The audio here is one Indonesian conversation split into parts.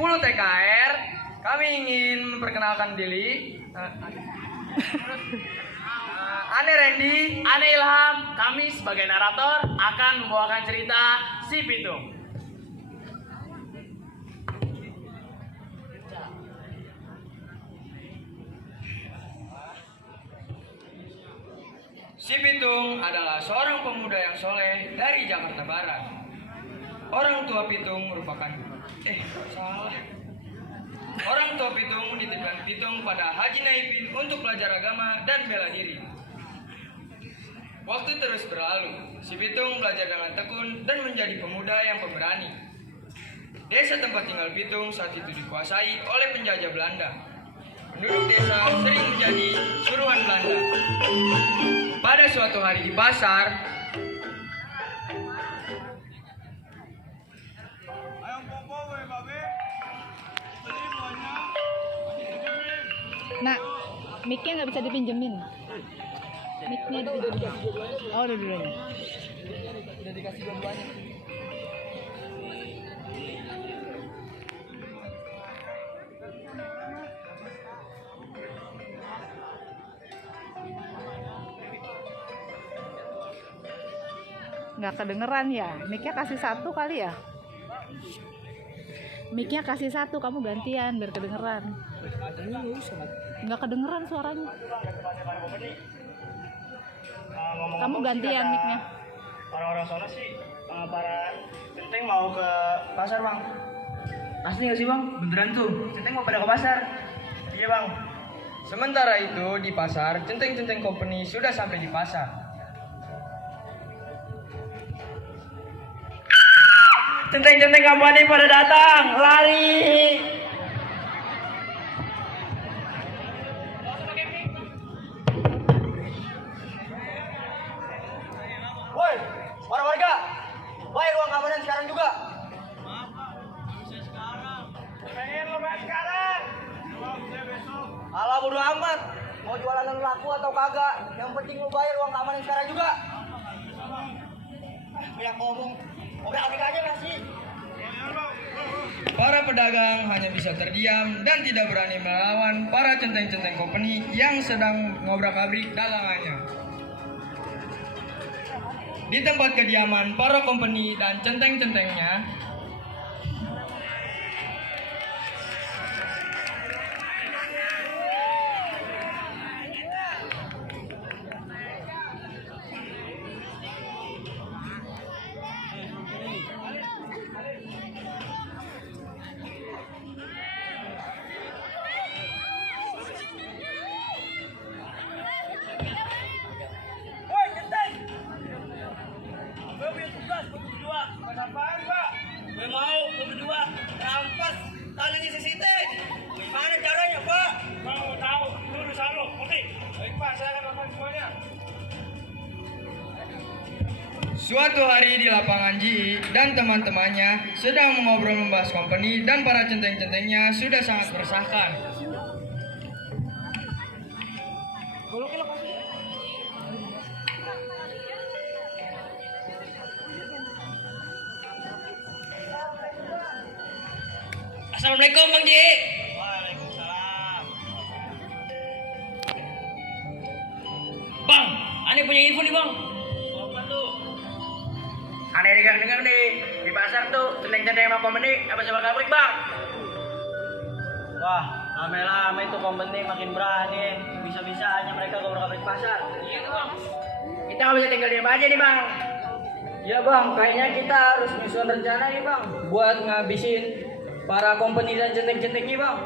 10 TKR, kami ingin memperkenalkan diri. Ane Randy, Ane Ilham, kami sebagai narator akan membawakan cerita Si Pitung. Si Pitung adalah seorang pemuda yang soleh dari Jakarta Barat. Orang tua Pitung merupakan salah. Orang tua Pitung menitipkan Pitung pada Haji Naipin untuk belajar agama dan bela diri. Waktu terus berlalu, si Pitung belajar dengan tekun dan menjadi pemuda yang pemberani. Desa tempat tinggal Pitung saat itu dikuasai oleh penjajah Belanda. Penduduk desa sering menjadi suruhan Belanda. Pada suatu hari di pasar, Nah, mic-nya nggak bisa dipinjemin. Mic-nya dipinjemin. Oh, udah dulu. udah dikasih dua-duanya. Nggak kedengeran ya? Mic-nya kasih satu kali ya? Mic-nya kasih satu, kamu gantian biar kedengeran. Nggak kedengeran suaranya. Kamu gantian mic-nya. Orang-orang sana sih para centeng mau ke pasar bang. Asli nggak sih bang? Beneran tuh, centeng mau pada ke pasar. Iya bang. Sementara itu di pasar, Centeng-Centeng Company sudah sampai di pasar. Centeng-centeng kampanye pada datang, lari. Woi, para warga, bayar uang keamanan sekarang juga. Pengen lo bayar sekarang? Alah bodo amat, mau jualan lu laku atau kagak, yang penting lo bayar uang keamanan sekarang juga. Banyak ngomong, udah ambil aja nasi. Para pedagang hanya bisa terdiam dan tidak berani melawan para Centeng-Centeng Company yang sedang ngobrak-abrik dagangannya. Di tempat kediaman para company dan centeng-centengnya, Woi, centeng! Gue punya tugas buat berdua. Tugas apaan, Pak? Gue mau lu berdua rampas tanahnya si Siti. Gimana caranya, Pak? Mau tahu, lu urusan lu, ngerti? Baik, Pak, saya akan lakukan semuanya. suatu hari di lapangan GI dan teman-temannya sedang mengobrol membahas company dan para centeng-centengnya sudah sangat meresahkan. Assalamualaikum, Bang Ji. Waalaikumsalam. Bang, Ane punya info nih, Bang. Apa tuh? Ane dengar nih, di pasar tuh centeng-centeng sama company apa sama pabrik, Bang? Wah, lama-lama itu company makin berani. Bisa-bisanya mereka gobrak-gobrak pasar. Iya tuh, Bang. Kita nggak bisa tinggal diam aja nih, Bang. Ya bang, kayaknya kita harus nyusun rencana nih bang, buat ngabisin para company dan centeng-centengnya bang.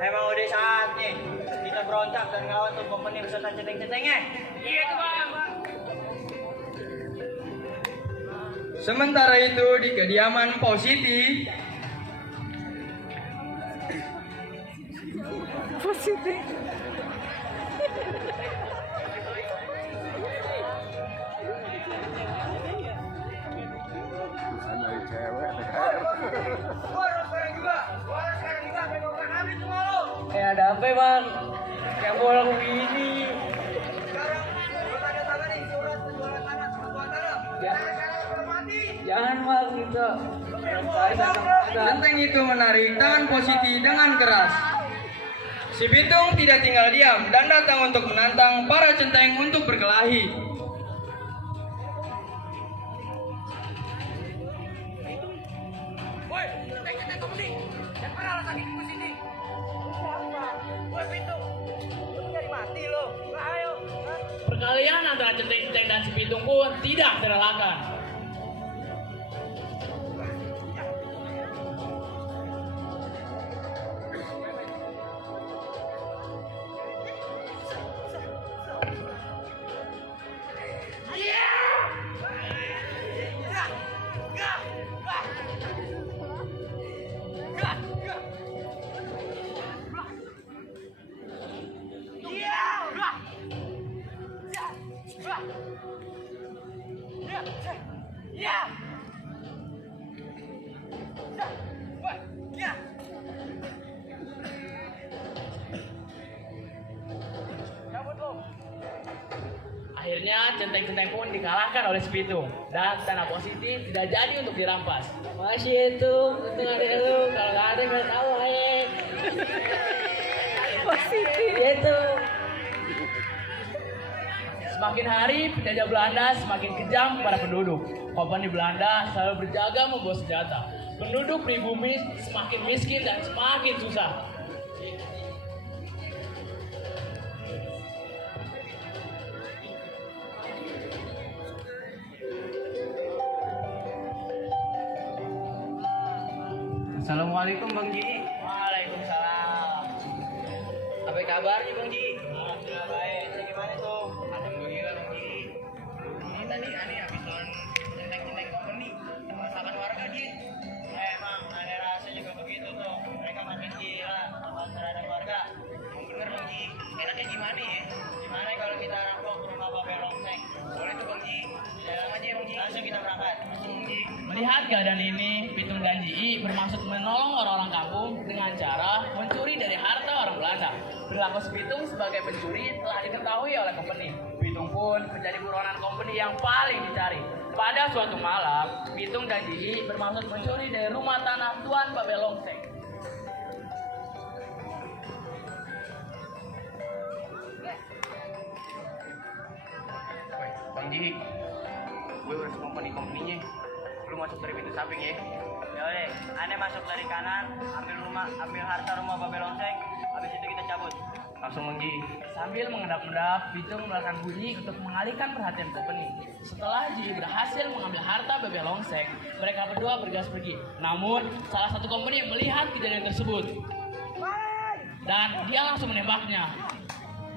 Emang udah saatnya kita berontak dan ngelawan tuh company beserta centeng-centengnya. Iya tuh, Bang. Sementara itu di kediaman Positi, Positif. ada apa bang? Yang bolong begini. Sekarang gue tanda tangan nih surat penjualan tanah sama tuan tanah. Ya. Sekarang mati. Jangan mal gitu. Centeng itu menarik tangan posisi dengan keras. Si Pitung tidak tinggal diam dan datang untuk menantang para centeng untuk berkelahi. Woi, centeng kompeni. Jangan pernah lah sakit di sini. Siapa? Woi, Pitung. Lu nyari mati lo. Ayo. Perkalian antara centeng-centeng dan si Pitung pun tidak terelakkan. Akhirnya centeng-centeng pun dikalahkan oleh si Pitung dan tanah posisi tidak jadi untuk dirampas. Masih itu, untung ada lu. Kalau nggak ada nggak tahu, Positif. Itu. Semakin hari penjajah Belanda semakin kejam kepada penduduk. Kompeni Belanda selalu berjaga membawa senjata. Penduduk pribumi semakin miskin dan semakin susah. Assalamualaikum Bang Ji. Waalaikumsalam. Apa kabarnya Bang Ji? Alhamdulillah baik. Gimana tuh? Alhamdulillah Bang Ji. Ini tadi aneh habis nonton centeng-centeng kompeni masakan warga Ji. Emang ada rasa juga begitu tuh. Mereka makin gila sama terhadap warga. Bener Bang Ji. Enaknya gimana ya? Gimana kalau kita rampok rumah Bapak Longseng? Boleh tuh Bang Ji. Di dalam aja Bang Ji. Langsung kita berangkat. Bang Ji. Melihat keadaan ini, Pitung dan Ji bermaksud menolong orang-orang kampung dengan cara mencuri dari harta orang Belanda. Perilaku si Pitung sebagai pencuri telah diketahui oleh kompeni. Pitung pun menjadi buronan kompeni yang paling dicari. Pada suatu malam, Pitung dan Ji bermaksud mencuri dari rumah tanah Tuan Babel Longseng. Woi, Bang Ji. Gue udah kompeninya. Lu masuk dari pintu samping ya. Yaudah, aneh masuk dari kanan, ambil harta rumah Babel Longseng, habis itu kita cabut. Langsung Bang Ji. Sambil mengendap-endap, Pitung mengeluarkan bunyi untuk mengalihkan perhatian kompeni. Setelah Ji berhasil mengambil harta Babel Longseng, mereka berdua bergegas pergi. Namun, salah satu kompeni melihat kejadian tersebut dan dia langsung menembaknya.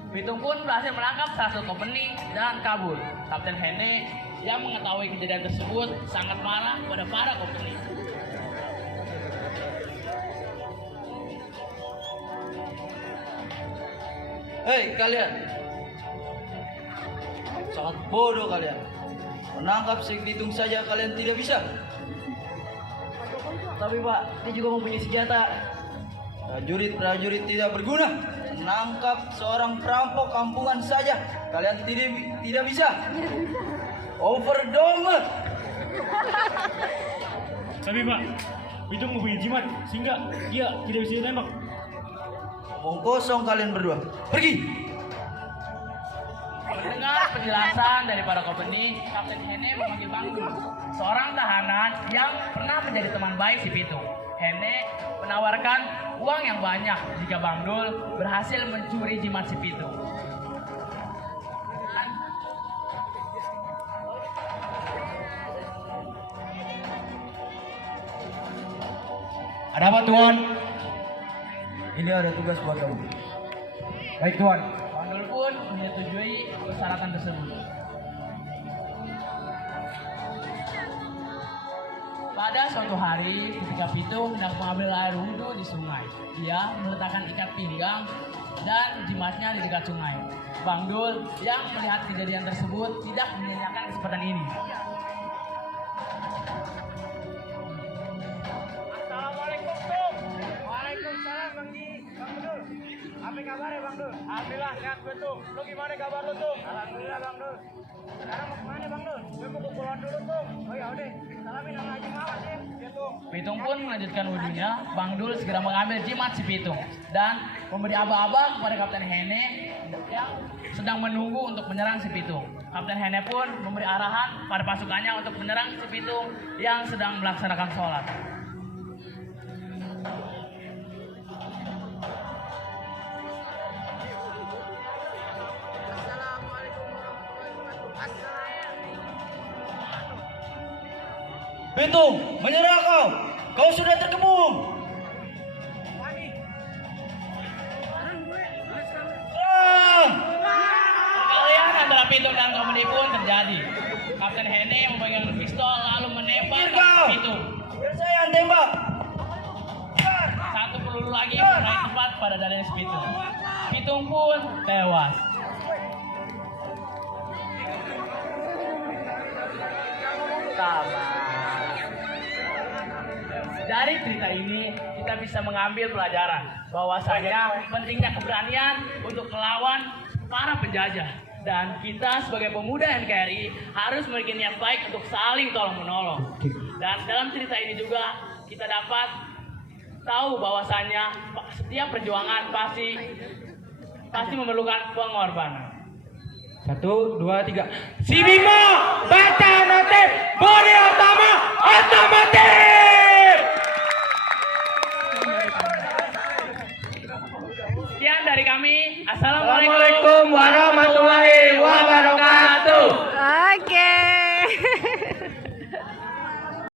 Pitung pun berhasil menangkap salah satu kompeni dan kabur. Kapten Hene yang mengetahui kejadian tersebut sangat marah pada para kompeni. Hei kalian, sangat bodoh kalian. Menangkap si Pitung saja kalian tidak bisa. Tapi Pak, dia juga mempunyai senjata. Prajurit tidak berguna. Menangkap seorang perampok kampungan saja kalian tidak bisa. Overdome. Tapi Pak, Pitung mempunyai jimat sehingga dia tidak bisa ditembak. Omong kosong kalian berdua. Pergi. Mendengar penjelasan dari para kompeni, Kapten Hene memanggil Bangdul, seorang tahanan yang pernah menjadi teman baik si Pitung. Hene menawarkan uang yang banyak jika Bangdul berhasil mencuri jimat si Pitung. Ada apa Tuan? Ini ada tugas buat kamu. Baik Tuan. Bangdul pun menyetujui persyaratan tersebut. Pada suatu hari, ketika Pitung hendak mengambil air wudhu di sungai, dia meletakkan ikat pinggang dan jimatnya di dekat sungai. Bangdul yang melihat kejadian tersebut tidak menyanyiakan kesempatan ini. Assalamualaikum, Tung. Waalaikumsalam, Bang Ji. Bang Dul. Apa kabar ya, Bang Dul? Alhamdulillah, sehat gue, Tung. Lu gimana kabar lu, Tung? Alhamdulillah, Bang Dul. Sekarang mau kemana, Bang Dul? Gue mau ke Pulau dulu, Tung. Oh ya udah, salamin Pitung pun melanjutkan wudhunya. Bang Dul segera mengambil jimat si Pitung dan memberi aba-aba kepada Kapten Hene yang sedang menunggu untuk menyerang si Pitung. Kapten Hene pun memberi arahan pada pasukannya untuk menyerang si Pitung yang sedang melaksanakan sholat. Pitung, menyerah kau. Kau sudah terkepung. Serang! Perkelahian antara Pitung dan Komedi pun terjadi. Kapten Hene memegang pistol lalu menembak Kau! Pitung. Biar saya yang tembak. Satu peluru lagi mengenai tepat pada dada si Pitung. Pitung pun tewas. Dari cerita ini kita bisa mengambil pelajaran bahwasanya pentingnya keberanian untuk melawan para penjajah, dan kita sebagai pemuda NKRI harus memiliki niat baik untuk saling tolong menolong. Dan dalam cerita ini juga kita dapat tahu bahwasanya setiap perjuangan pasti memerlukan pengorbanan. 1, 2, 3. Si Bimo, Bata Notif, Budi Utama, otomotif. Sekian dari kami. Assalamualaikum Assalamualaikum warahmatullahi